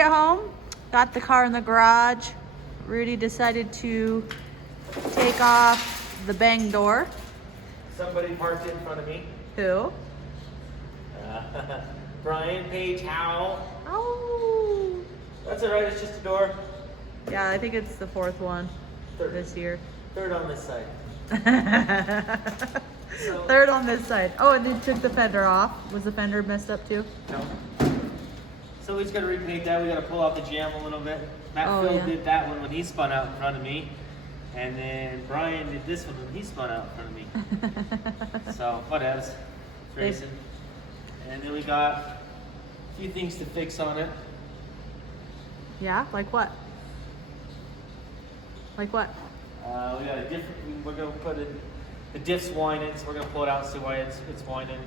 it home. Got the car in the garage. Rudy decided to take off the bang door. Somebody parked in front of me. Who? Brian Page Howell. Oh. That's all right, it's just a door. Yeah, I think it's the fourth one this year. Third on this side. So, third on this side. Oh, and then took the fender off. Was the fender messed up too? No. So he's got to repaint that. We got to pull out the jam a little bit. Phil did that one when he spun out in front of me. And then Brian did this one when he spun out in front of me. So, whatevs. Racing. And then we got a few things to fix on it. Yeah, like what? Like what? We got a different, we're going to put in, the diff's whining, so we're going to pull it out and see why it's whining.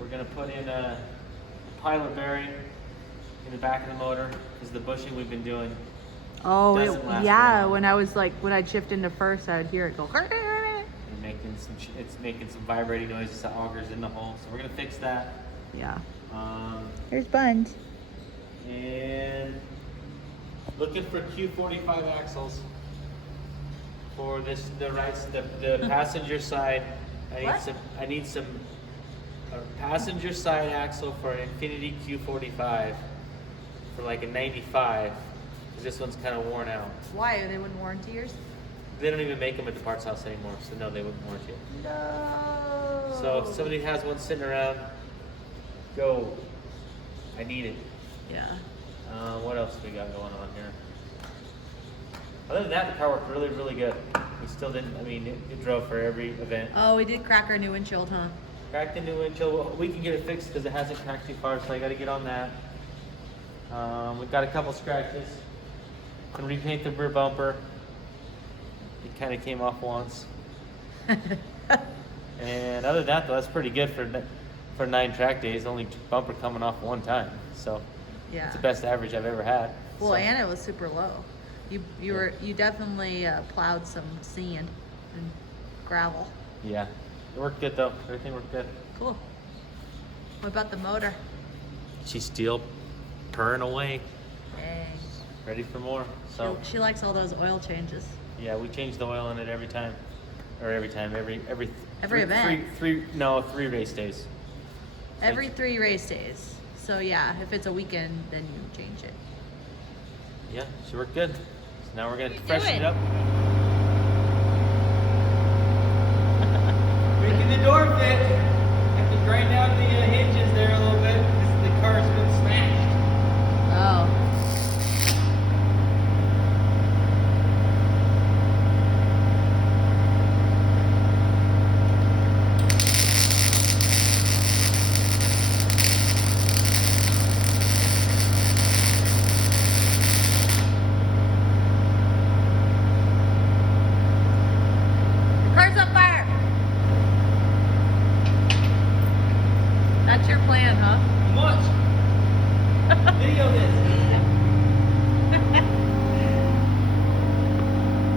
We're going to put in a Pilar bearing in the back of the motor because the bushing we've been doing doesn't last very long. When I was like, when I'd shift into first, I would hear it go. It's making some vibrating noises that augers in the hole, so we're going to fix that. Yeah. There's buns. And looking for Q45 axles for the passenger side. I need some passenger side axle for an Infiniti Q45 for like a 95 because this one's kind of worn out. Why? They wouldn't warranty yours? They don't even make them at the parts house anymore, so no, they wouldn't warranty it. No. So if somebody has one sitting around, go. I need it. Yeah. What else we got going on here? Other than that, the car worked really, really good. We still didn't, it drove for every event. Oh, we did crack our new windshield, huh? Cracked the new windshield. Well, we can get it fixed because it hasn't cracked too far, so I got to get on that. We've got a couple scratches. Can repaint the rear bumper. It kind of came off once. And other than that, though, that's pretty good for 9 track days. Only bumper coming off one time, so yeah, it's the best average I've ever had. Well, so. And it was super low. You definitely plowed some sand and gravel. Yeah, it worked good though. Everything worked good. Cool. What about the motor? She's still purring away. Dang. Ready for more. So she likes all those oil changes. Yeah, we change the oil in it every time, every event. Three race days. Every 3 race days. So yeah, if it's a weekend, then you change it. Yeah, she worked good. So now we're gonna freshen it up. Making the door fit. Have to grind down the hinges there a little bit because the car's been smashed. Oh. That's your plan, huh? Watch. Video this.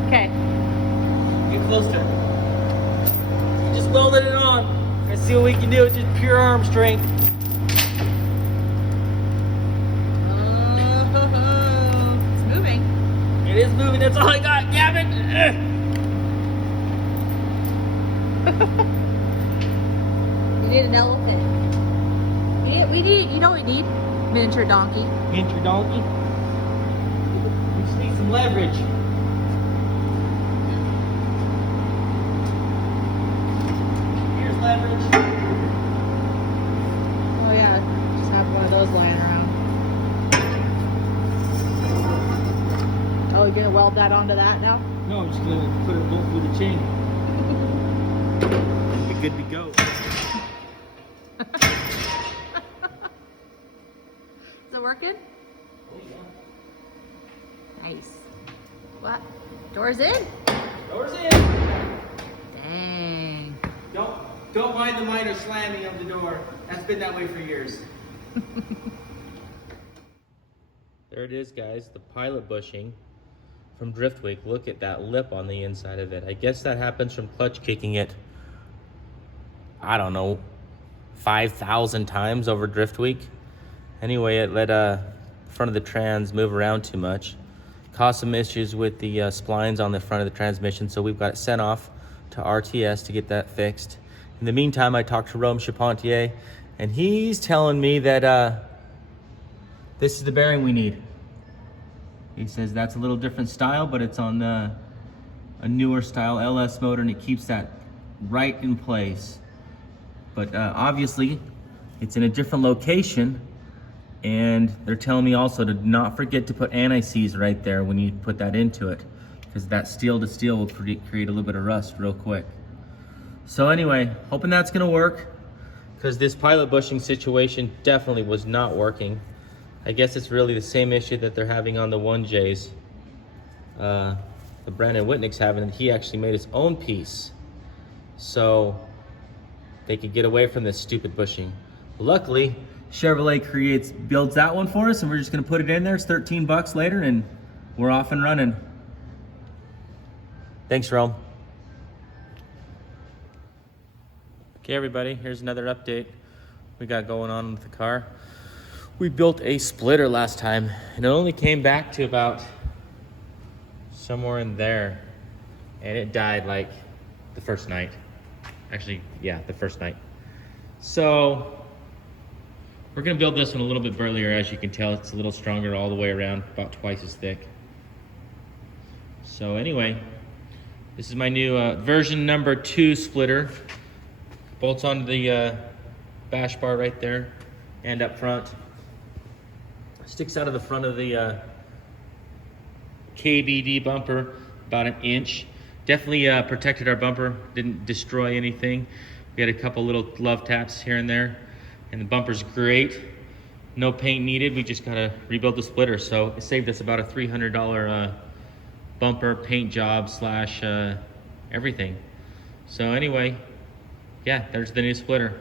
Okay. Get close to it. Just welded it on. Let's see what we can do with just pure arm strength. It's moving. It is moving. That's all I got. Gavin. You need an elephant. You know what we need? Miniature donkey. Miniature donkey. We just need some leverage. Here's leverage. Oh yeah, just have one of those lying around. Oh, you're gonna weld that onto that now? No, I'm just gonna put it both through the chain. Be good to go. Is it working? Oh yeah. Nice. What? Doors in? Doors in. Dang. Don't mind the minor slamming of the door. That's been that way for years. There it is, guys. The pilot bushing from Driftweek. Look at that lip on the inside of it. I guess that happens from clutch kicking it, I don't know, 5,000 times over Driftweek. Anyway, it let front of the trans move around too much. Caused some issues with the splines on the front of the transmission, so we've got it sent off to RTS to get that fixed. In the meantime, I talked to Rome Charpentier, and he's telling me that this is the bearing we need. He says that's a little different style, but it's on a newer style LS motor, and it keeps that right in place. But obviously, it's in a different location, and they're telling me also to not forget to put anti-seize right there when you put that into it, because that steel to steel will create a little bit of rust real quick. So anyway, hoping that's gonna work, because this pilot bushing situation definitely was not working. I guess it's really the same issue that they're having on the 1Js. The Brandon Whitnick's having, and he actually made his own piece, so they could get away from this stupid bushing. Luckily, Chevrolet builds that one for us, and we're just gonna put it in there. It's $13 later, and we're off and running. Thanks, Rome. Okay, everybody, here's another update we got going on with the car. We built a splitter last time, and it only came back to about somewhere in there, and it died like the first night. Actually, yeah, the first night. So we're gonna build this one a little bit burlier. As you can tell, it's a little stronger all the way around, about twice as thick. So anyway, this is my new version number 2 splitter. Bolts onto the bash bar right there and up front. Sticks out of the front of the KBD bumper about 1 inch. Definitely protected our bumper, didn't destroy anything. We had a couple little love taps here and there, and the bumper's great. No paint needed, we just gotta rebuild the splitter. So it saved us about a $300 bumper paint job / everything. So anyway, yeah, there's the new splitter.